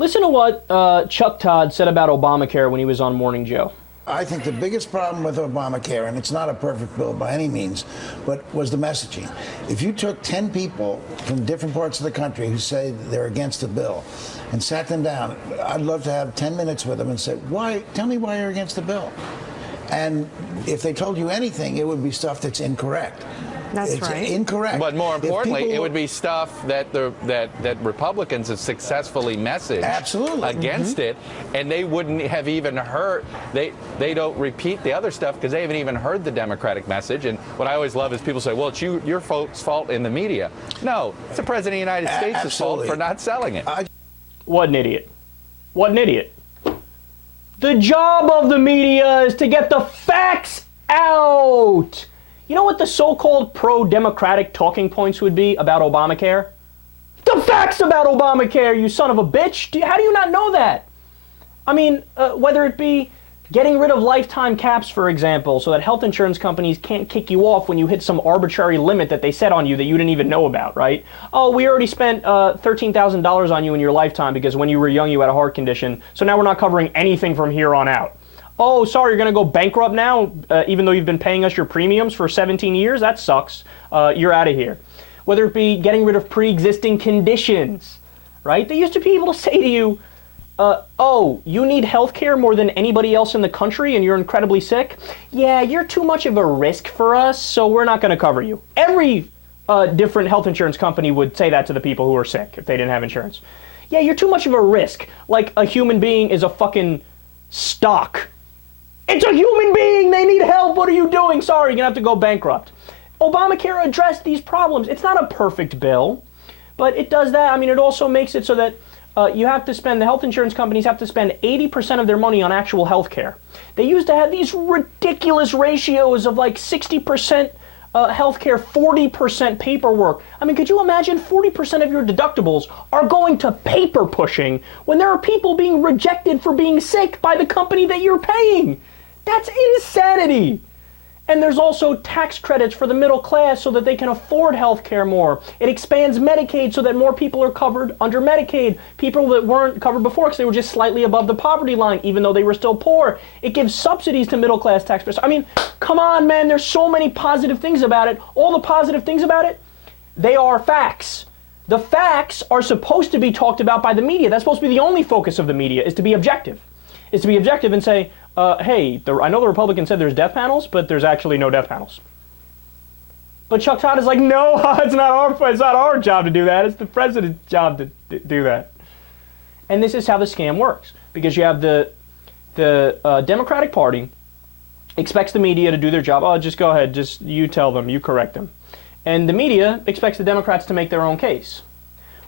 Listen to what Chuck Todd said about Obamacare when he was on Morning Joe. I think the biggest problem with Obamacare, and it's not a perfect bill by any means, but was the messaging. If you took 10 people from different parts of the country who say they're against the bill and sat them down, I'd love to have 10 minutes with them and say, why? Tell me why you're against the bill. And if they told you anything, it would be stuff that's incorrect. It's right. Incorrect. But more importantly, it would be stuff that that Republicans have successfully messaged against it, and they wouldn't have even heard. They don't repeat the other stuff because they haven't even heard the Democratic message. And what I always love is people say, "Well, it's your folks' fault in the media." No, it's the President of the United States' fault for not selling it. What an idiot! What an idiot! The job of the media is to get the facts out. You know what the so-called pro-democratic talking points would be about Obamacare? The facts about Obamacare, you son of a bitch! How do you not know that? I mean, whether it be getting rid of lifetime caps, for example, so that health insurance companies can't kick you off when you hit some arbitrary limit that they set on you that you didn't even know about, right? Oh, we already spent $13,000 on you in your lifetime because when you were young you had a heart condition, so now we're not covering anything from here on out. Oh, sorry, you're going to go bankrupt now, even though you've been paying us your premiums for 17 years? That sucks. You're out of here. Whether it be getting rid of pre-existing conditions, right? They used to be able to say to you, oh, you need health care more than anybody else in the country and you're incredibly sick? Yeah, you're too much of a risk for us, so we're not going to cover you. Every different health insurance company would say that to the people who are sick if they didn't have insurance. Yeah, you're too much of a risk. Like a human being is a fucking stock. It's a human being. They need help. What are you doing? Sorry, you're going to have to go bankrupt. Obamacare addressed these problems. It's not a perfect bill, but it does that. I mean, it also makes it so that you have to spend, the health insurance companies have to spend 80% of their money on actual health care. They used to have these ridiculous ratios of like 60% healthcare, 40% paperwork. I mean, could you imagine 40% of your deductibles are going to paper pushing when there are people being rejected for being sick by the company that you're paying? That's insanity. And there's also tax credits for the middle class so that they can afford health care more. It expands Medicaid so that more people are covered under Medicaid. People that weren't covered before because they were just slightly above the poverty line, even though they were still poor. It gives subsidies to middle class taxpayers. I mean, come on, man, there's so many positive things about it. All the positive things about it, they are facts. The facts are supposed to be talked about by the media. That's supposed to be the only focus of the media, is to be objective. Is to be objective and say, hey, I know the Republicans said there's death panels, but there's actually no death panels. But Chuck Todd is like, no, it's not our job to do that. It's the president's job to do that. And this is how the scam works. Because you have the Democratic Party expects the media to do their job. Oh, just go ahead. Just you tell them. You correct them. And the media expects the Democrats to make their own case.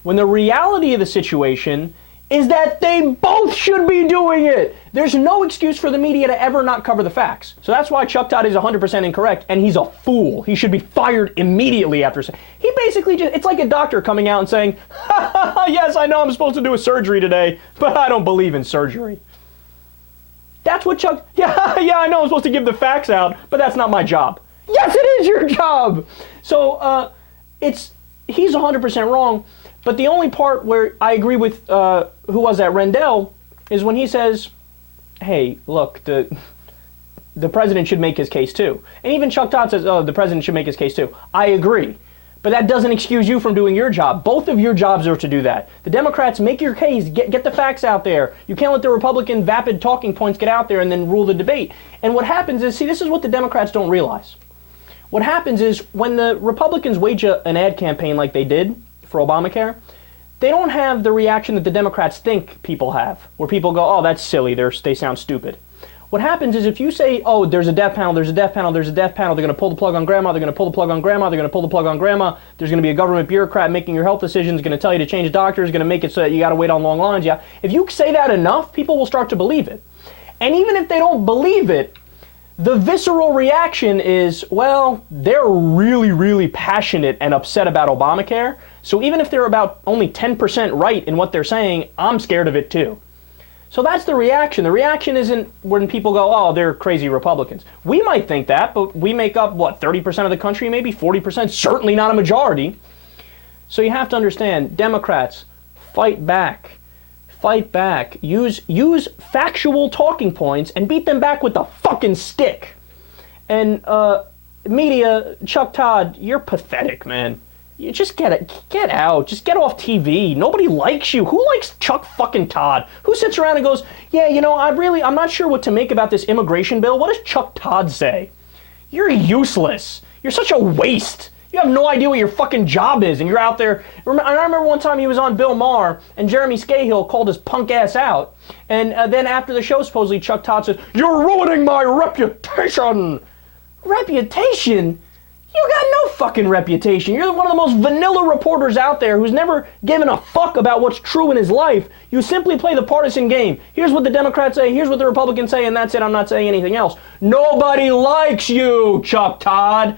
When the reality of the situation is that they both should be doing it. There's no excuse for the media to ever not cover the facts. So that's why Chuck Todd is 100% incorrect, and he's a fool. He should be fired immediately after. He basically just, it's like a doctor coming out and saying, yes, I know I'm supposed to do a surgery today, but I don't believe in surgery. That's what Chuck, yeah, I know I'm supposed to give the facts out, but that's not my job. Yes, it is your job. So he's 100% wrong. But the only part where I agree with, who was that, Rendell, is when he says, hey, look, the president should make his case too. And even Chuck Todd says, oh, the president should make his case too. I agree. But that doesn't excuse you from doing your job. Both of your jobs are to do that. The Democrats, make your case, get the facts out there. You can't let the Republican vapid talking points get out there and then rule the debate. And what happens is, see, this is what the Democrats don't realize. What happens is when the Republicans wage an ad campaign like they did for Obamacare, they don't have the reaction that the Democrats think people have, where people go, oh, that's silly, they sound stupid. What happens is if you say, oh, there's a death panel, there's a death panel, there's a death panel, they're going to pull the plug on grandma, they're going to pull the plug on grandma, they're going to pull the plug on grandma, there's going to be a government bureaucrat making your health decisions, going to tell you to change doctors, going to make it so that you got to wait on long lines. Yeah, if you say that enough, people will start to believe it. And even if they don't believe it, the visceral reaction is, well, they're really, really passionate and upset about Obamacare. So even if they're about only 10% right in what they're saying, I'm scared of it too. So that's the reaction. The reaction isn't when people go, oh, they're crazy Republicans. We might think that, but we make up, what, 30% of the country, maybe 40%? Certainly not a majority. So you have to understand, Democrats, fight back. fight back. Use factual talking points and beat them back with the fucking stick. And media, Chuck Todd, you're pathetic, man. You just get out. Just get off TV. Nobody likes you. Who likes Chuck fucking Todd? Who sits around and goes, yeah, you know, I'm not sure what to make about this immigration bill. What does Chuck Todd say? You're useless. You're such a waste. You have no idea what your fucking job is, and you're out there. I remember one time he was on Bill Maher, and Jeremy Scahill called his punk ass out. And then after the show, supposedly, Chuck Todd said, "You're ruining my reputation." Reputation? You got no fucking reputation. You're one of the most vanilla reporters out there who's never given a fuck about what's true in his life. You simply play the partisan game. Here's what the Democrats say, here's what the Republicans say, and that's it. I'm not saying anything else. Nobody likes you, Chuck Todd.